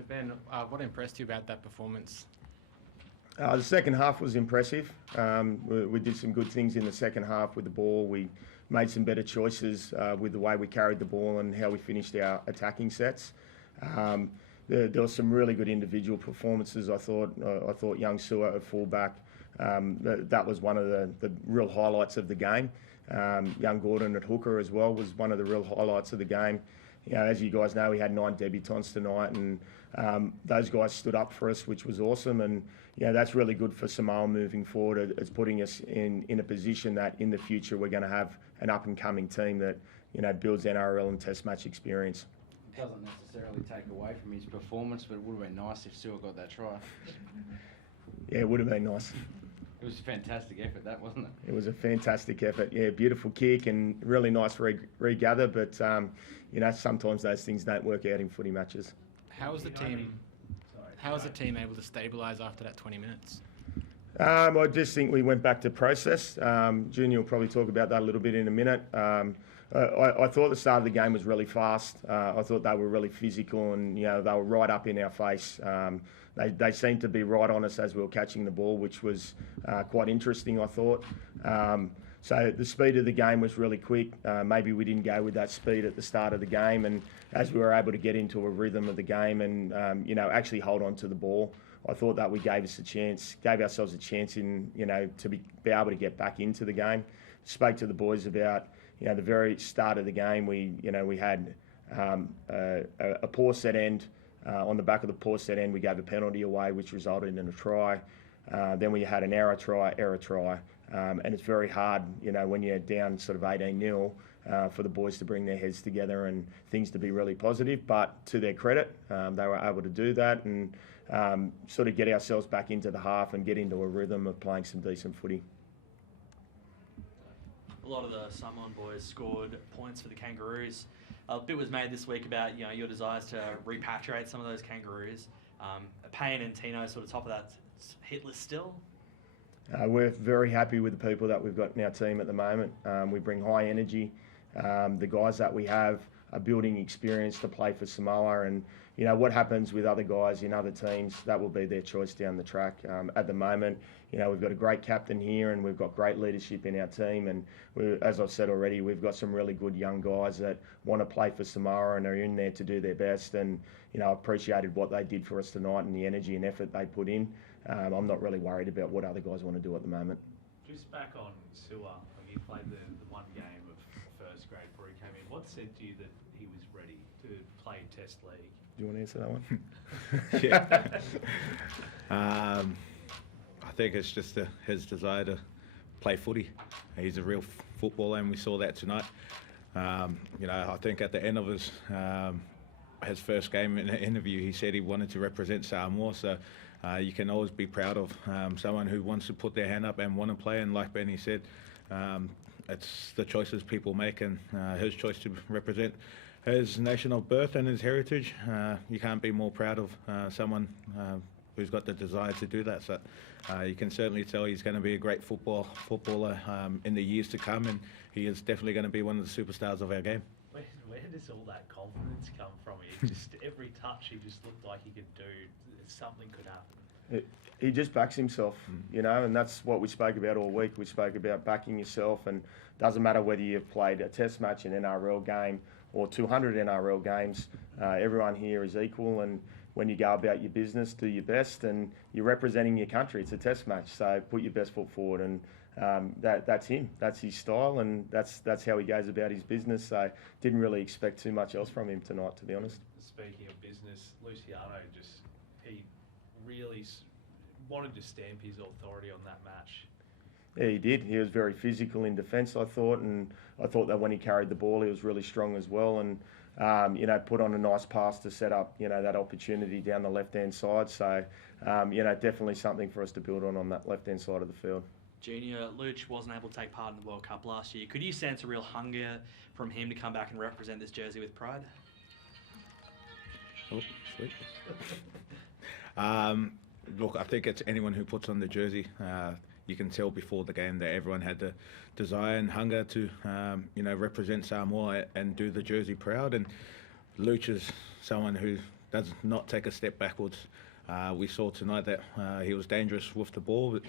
So Ben, what impressed you about that performance? The second half was impressive. We did some good things in the second half with the ball. We made some better choices with the way we carried the ball and how we finished our attacking sets. There were some really good individual performances. I thought young Sua at fullback, that was one of the real highlights of the game. Young Gordon at hooker as well was one of the real highlights of the game. You know, as you guys know, we had 9 debutants tonight, and those guys stood up for us, which was awesome. And that's really good for Samoa moving forward. It's putting us in a position that in the future we're going to have an up and coming team that builds NRL and Test match experience. It doesn't necessarily take away from his performance, but it would have been nice if Sua got that try. Yeah, it would have been nice. It was a fantastic effort, that, wasn't it? It was a fantastic effort. Yeah, beautiful kick and really nice regather. But sometimes those things don't work out in footy matches. How was the team able to stabilise after that 20 minutes? I just think we went back to process. Junior will probably talk about that a little bit in a minute. I thought the start of the game was really fast. I thought they were really physical, and they were right up in our face. They seemed to be right on us as we were catching the ball, which was quite interesting, I thought. So the speed of the game was really quick. Maybe we didn't go with that speed at the start of the game, and as we were able to get into a rhythm of the game and actually hold on to the ball, I thought that we gave ourselves a chance in to be able to get back into the game. Spoke to the boys about the very start of the game. We had a poor set end. On the back of the poor set end, we gave a penalty away, which resulted in a try. Then we had an error try, and it's very hard, when you're down sort of 18-0, for the boys to bring their heads together and things to be really positive. But to their credit, they were able to do that and sort of get ourselves back into the half and get into a rhythm of playing some decent footy. A lot of the Samoan boys scored points for the Kangaroos. A bit was made this week about your desires to repatriate some of those Kangaroos. Payne and Tino sort of top of that hit list still. We're very happy with the people that we've got in our team at the moment. We bring high energy. The guys that we have are building experience to play for Samoa, and what happens with other guys in other teams, that will be their choice down the track. At the moment, we've got a great captain here, and we've got great leadership in our team, and as I've said already, we've got some really good young guys that want to play for Samoa and are in there to do their best. And I appreciated what they did for us tonight and the energy and effort they put in. I'm not really worried about what other guys want to do at the moment. Just back on Sua, he played the one game of first grade before he came in. What said to you that he was ready to play Test League? Do you want to answer that one? Yeah. I think it's just his desire to play footy. He's a real footballer, and we saw that tonight. I think at the end of his first game in the interview, he said he wanted to represent Samoa. So you can always be proud of someone who wants to put their hand up and want to play. And like Benny said, it's the choices people make, and his choice to represent his nation of birth and his heritage. You can't be more proud of someone who's got the desire to do that. So you can certainly tell he's going to be a great footballer in the years to come, and he is definitely going to be one of the superstars of our game. Where does all that confidence come from? He just every touch he just looked like he could do. Something could happen. He just backs himself, and that's what we spoke about all week. We spoke about backing yourself, and it doesn't matter whether you've played a Test match, an NRL game, or 200 NRL games. Everyone here is equal, and when you go about your business, do your best, and you're representing your country. It's a Test match, so put your best foot forward, and that's him. That's his style, and that's how he goes about his business. So didn't really expect too much else from him tonight, to be honest. Speaking of business, Luciano he really wanted to stamp his authority on that match. Yeah, he did. He was very physical in defence, I thought, and I thought that when he carried the ball, he was really strong as well, and put on a nice pass to set up, that opportunity down the left-hand side. So, definitely something for us to build on that left-hand side of the field. Junior, Luch wasn't able to take part in the World Cup last year. Could you sense a real hunger from him to come back and represent this jersey with pride? Oh, sweet. Look, I think it's anyone who puts on the jersey. You can tell before the game that everyone had the desire and hunger to, represent Samoa and do the jersey proud. And Luch is someone who does not take a step backwards. We saw tonight that he was dangerous with the ball, but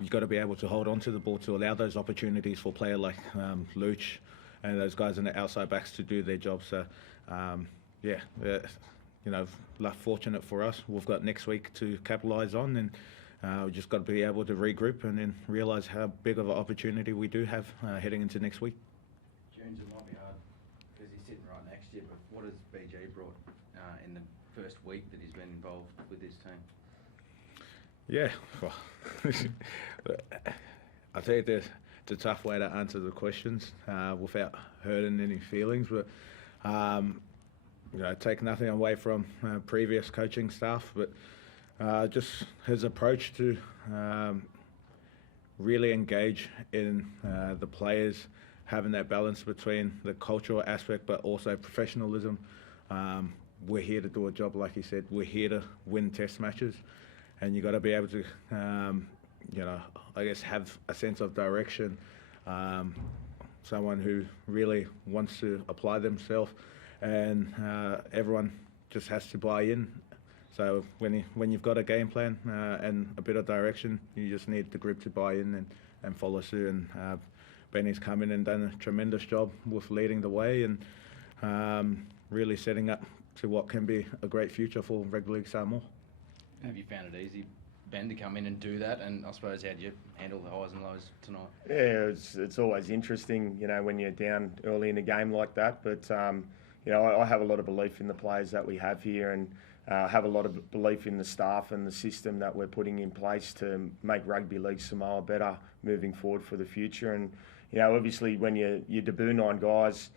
you've got to be able to hold on to the ball to allow those opportunities for a player like Luch and those guys in the outside backs to do their job. So, fortunate for us. We've got next week to capitalise on, and we've just got to be able to regroup and then realise how big of an opportunity we do have heading into next week. Junes, it might be hard because he's sitting right next to you, but what has BG brought in the first week that he's been involved with this team? Yeah, well, I think it's a tough way to answer the questions without hurting any feelings, but take nothing away from previous coaching staff, but just his approach to really engage in the players, having that balance between the cultural aspect but also professionalism. We're here to do a job, like you said. We're here to win test matches, and you got to be able to, have a sense of direction. Someone who really wants to apply themselves, and everyone just has to buy in. So when you've got a game plan and a bit of direction, you just need the group to buy in and follow suit. And Benny's come in and done a tremendous job with leading the way and really setting up to what can be a great future for Rugby League Samoa. Have you found it easy, Ben, to come in and do that? And I suppose, how do you handle the highs and lows tonight? Yeah, it's always interesting, when you're down early in a game like that. But, I have a lot of belief in the players that we have here, and have a lot of belief in the staff and the system that we're putting in place to make Rugby League Samoa better moving forward for the future. And, obviously when you debut 9 guys,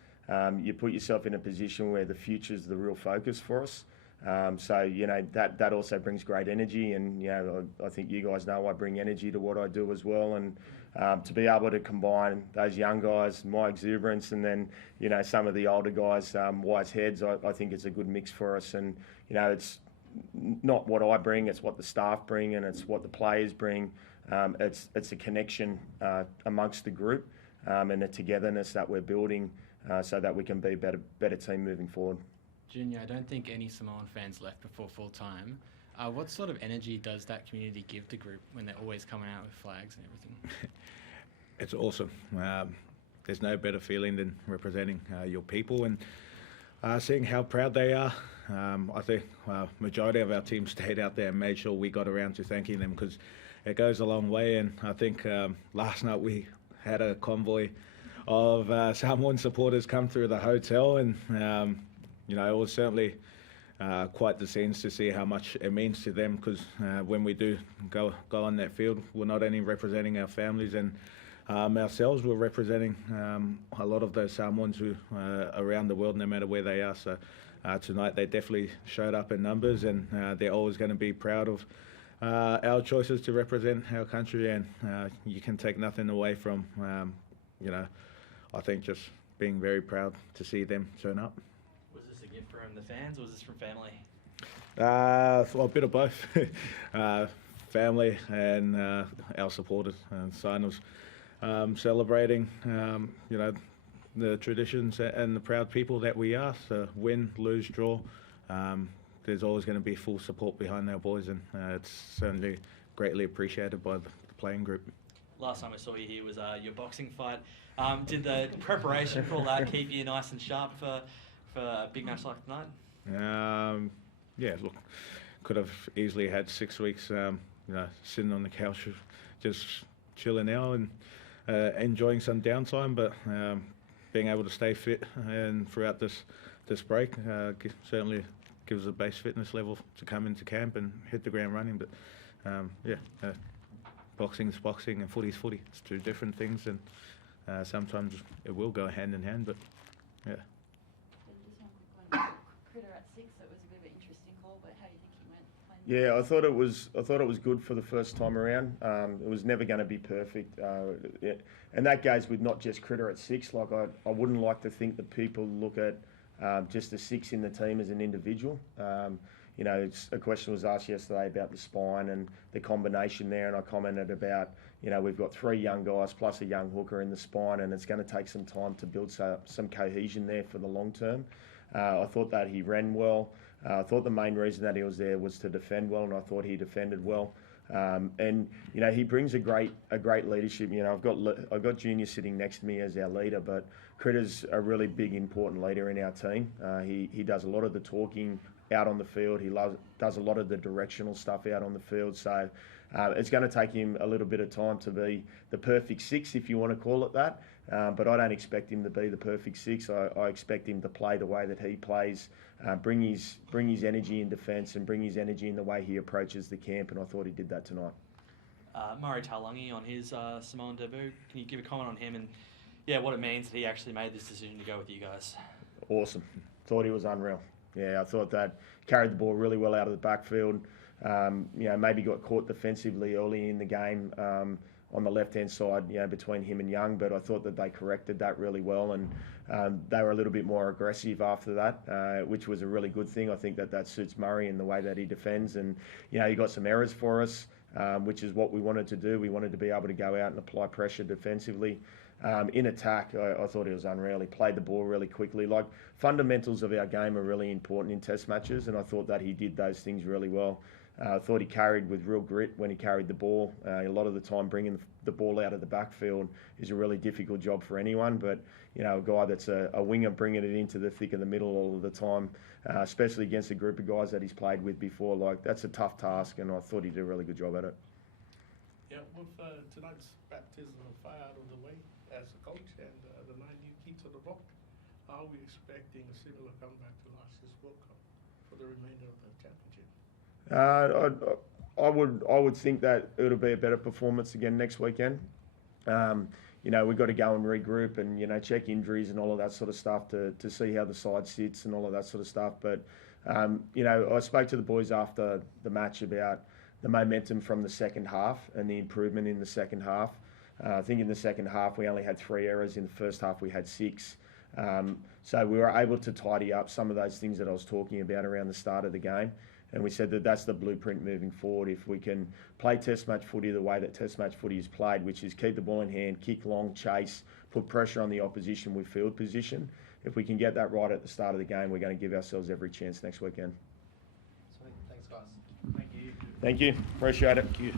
you put yourself in a position where the future is the real focus for us. That also brings great energy, and I think you guys know I bring energy to what I do as well, and to be able to combine those young guys, my exuberance, and then some of the older guys, wise heads, I think it's a good mix for us. And it's not what I bring, it's what the staff bring, and it's what the players bring. It's a connection amongst the group, and a togetherness that we're building so that we can be a better team moving forward. Junior, I don't think any Samoan fans left before full time. What sort of energy does that community give the group when they're always coming out with flags and everything? It's awesome. There's no better feeling than representing your people and seeing how proud they are. I think majority of our team stayed out there and made sure we got around to thanking them, because it goes a long way. And I think last night we had a convoy of Samoan supporters come through the hotel, and it was certainly quite the scenes to see how much it means to them, because when we do go on that field, we're not only representing our families and ourselves, we're representing a lot of those Samoans who around the world, no matter where they are. So tonight they definitely showed up in numbers, and they're always going to be proud of our choices to represent our country, and you can take nothing away from, I think just being very proud to see them turn up. Was this a gift from the fans, or was this from family? A bit of both. Family and our supporters and signers celebrating, the traditions and the proud people that we are. So win, lose, draw, there's always going to be full support behind our boys, and it's certainly greatly appreciated by the playing group. Last time I saw you here was your boxing fight. Did the preparation for all that keep you nice and sharp for a big match like tonight? Look, could have easily had 6 weeks, sitting on the couch, just chilling out and enjoying some downtime. But being able to stay fit and throughout this break certainly gives a base fitness level to come into camp and hit the ground running. But boxing's boxing and footy's footy. It's two different things, and sometimes it will go hand in hand. But yeah. Just one quick one. Critter at 6. That was a bit of an interesting call, but how do you think he went? Yeah, I thought it was good for the first time around. It was never going to be perfect, and that goes with not just Critter at 6. Like I wouldn't like to think that people look at just the 6 in the team as an individual. A question was asked yesterday about the spine and the combination there, and I commented about, we've got 3 young guys plus a young hooker in the spine, and it's going to take some time to build some cohesion there for the long term. I thought that he ran well. I thought the main reason that he was there was to defend well, and I thought he defended well. And he brings a great leadership. I've got Junior sitting next to me as our leader, but Critter's a really big, important leader in our team. He does a lot of the talking out on the field. He does a lot of the directional stuff out on the field. So it's going to take him a little bit of time to be the perfect six, if you want to call it that. But I don't expect him to be the perfect six. I expect him to play the way that he plays, bring his energy in defence and bring his energy in the way he approaches the camp, and I thought he did that tonight. Murray Taulagi on his Samoan debut. Can you give a comment on him and what it means that he actually made this decision to go with you guys? Awesome. Thought he was unreal. Yeah, I thought that carried the ball really well out of the backfield. Maybe got caught defensively early in the game on the left-hand side, between him and Young, but I thought that they corrected that really well, and they were a little bit more aggressive after that, which was a really good thing. I think that suits Murray in the way that he defends, and he got some errors for us, which is what we wanted to do. We wanted to be able to go out and apply pressure defensively. In attack, I thought he was unreal. He played the ball really quickly. Like, fundamentals of our game are really important in test matches, and I thought that he did those things really well. I thought he carried with real grit when he carried the ball. A lot of the time bringing the ball out of the backfield is a really difficult job for anyone, but a guy that's a winger bringing it into the thick of the middle all of the time, especially against a group of guys that he's played with before, that's a tough task, and I thought he did a really good job at it. Yeah, with tonight's baptism of fire out of the way as a coach and the 9 new keys on the block, are we expecting a similar comeback to last year's World Cup for the remainder of the championship? I would think that it'll be a better performance again next weekend. We've got to go and regroup and check injuries and all of that sort of stuff to see how the side sits and all of that sort of stuff. But I spoke to the boys after the match about the momentum from the second half and the improvement in the second half. I think in the second half we only had 3 errors. In the first half we had 6. So we were able to tidy up some of those things that I was talking about around the start of the game. And we said that that's the blueprint moving forward. If we can play test match footy the way that test match footy is played, which is keep the ball in hand, kick long, chase, put pressure on the opposition with field position. If we can get that right at the start of the game, we're going to give ourselves every chance next weekend. Sweet. Thanks, guys. Thank you. Thank you. Appreciate it. Thank you.